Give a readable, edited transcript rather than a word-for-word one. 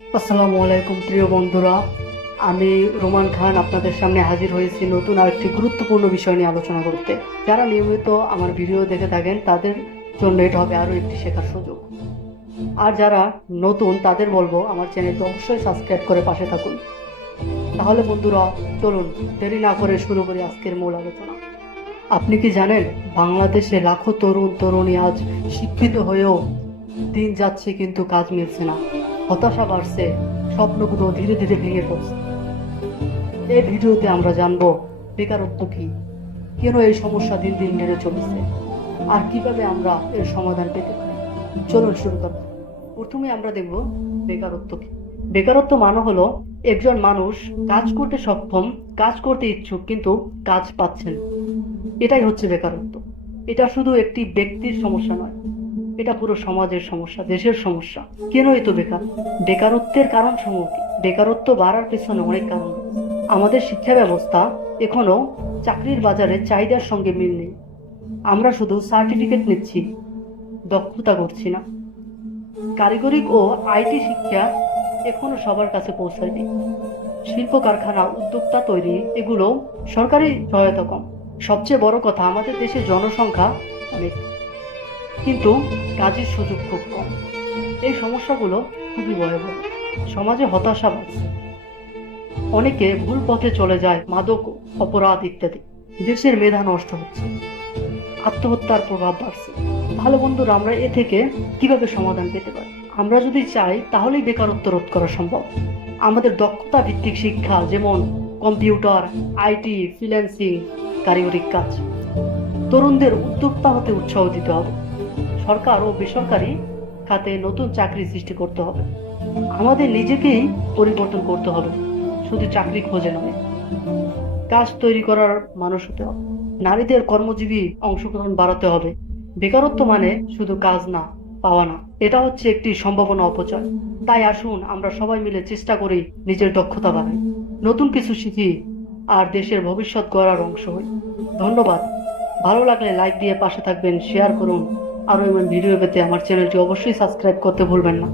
আসসালামু আলাইকুম প্রিয় বন্ধুরা, আমি রোমান খান আপনাদের সামনে হাজির হয়েছি নতুন আরেকটি গুরুত্বপূর্ণ বিষয় নিয়ে আলোচনা করতে। যারা নিয়মিত আমার ভিডিও দেখে থাকেন তাদের জন্য এটা হবে আরও একটি শেখার সুযোগ। আর যারা নতুন তাদের বলবো আমার চ্যানেলটি অবশ্যই সাবস্ক্রাইব করে পাশে থাকুন। তাহলে বন্ধুরা, চলুন দেরি না করে শুরু করি আজকের মূল আলোচনা। আপনি কি জানেন, বাংলাদেশে লাখো তরুণ তরুণী আজ শিক্ষিত হয়েও দিন যাচ্ছে কিন্তু কাজ মিলছে না, হতাশা বাড়ছে, স্বপ্নগুলো ধীরে ধীরে ভেঙে পড়ছে। এই ভিডিওতে আমরা জানবো বেকারত্ব কি, কেন এই সমস্যা দিন দিন বেড়ে চলেছে, আর কিভাবে আমরা এর সমাধান পেতে পারি। চলুন শুরু করি। প্রথমে আমরা দেখব বেকারত্ব কি। বেকারত্ব মানে হলো একজন মানুষ কাজ করতে সক্ষম, কাজ করতে ইচ্ছুক কিন্তু কাজ পাচ্ছেন না। এটাই হচ্ছে বেকারত্ব। এটা শুধু একটি ব্যক্তির সমস্যা নয়, এটা পুরো সমাজের সমস্যা, দেশের সমস্যা। কেন এত বেকার? বেকারত্বের কারণ সমূহ কি? বেকারত্ব বাড়ার পেছনে অনেক কারণ রয়েছে। আমাদের শিক্ষা ব্যবস্থা এখনো চাকরির বাজারে চাহিদার সঙ্গে মিল নেই। আমরা শুধু সার্টিফিকেট নিচ্ছি, দক্ষতা করছি না। কারিগরি ও আইটি শিক্ষা এখনো সবার কাছে পৌঁছায়নি। শিল্প কারখানা, উদ্যোক্তা তৈরি, এগুলো সরকারি সহায়তা কম। সবচেয়ে বড় কথা, আমাদের দেশে জনসংখ্যা অনেক কিন্তু কাজের সুযোগ খুব কম। এই সমস্যাগুলো খুবই ভয়াবহ। সমাজে হতাশা বাড়ছে, অনেকে ভুল পথে চলে যায়, মাদক, অপরাধ ইত্যাদি। দেশের মেধা নষ্ট হচ্ছে, আত্মহত্যার প্রভাব বাড়ছে। তাহলে বন্ধুরা, আমরা এ থেকে কিভাবে সমাধান পেতে পারি? আমরা যদি চাই তাহলেই বেকারত্ব রোধ করা সম্ভব। আমাদের দক্ষতা ভিত্তিক শিক্ষা, যেমন কম্পিউটার, আইটি, ফ্রিল্যান্সিং, কারিগরি কাজ। তরুণদের উদ্যোক্তা হতে উৎসাহ দিতে হবে। সরকার ও বেসরকারি খাতে নতুন চাকরি সৃষ্টি করতে হবে। আমাদের নিজেকেই পরিবর্তন করতে হবে, শুধু চাকরি খোঁজে নয়, কাজ তৈরি করার মানুষ হতে হবে। নারীদের কর্মজীবী অংশগ্রহণ বাড়াতে হবে। বেকারত্ব মানে শুধু কাজ না পাওয়া না, এটা হচ্ছে একটি সম্ভাবনা অপচয়। তাই আসুন আমরা সবাই মিলে চেষ্টা করি, নিজের দক্ষতা বাড়াই, নতুন কিছু শিখি, আর দেশের ভবিষ্যৎ গড়ার অংশ হই। ধন্যবাদ। ভালো লাগলে লাইক দিয়ে পাশে থাকবেন, শেয়ার করুন। আরো এমন ভিডিও পেতে আমার চ্যানেলটি অবশ্যই সাবস্ক্রাইব করতে ভুলবেন না।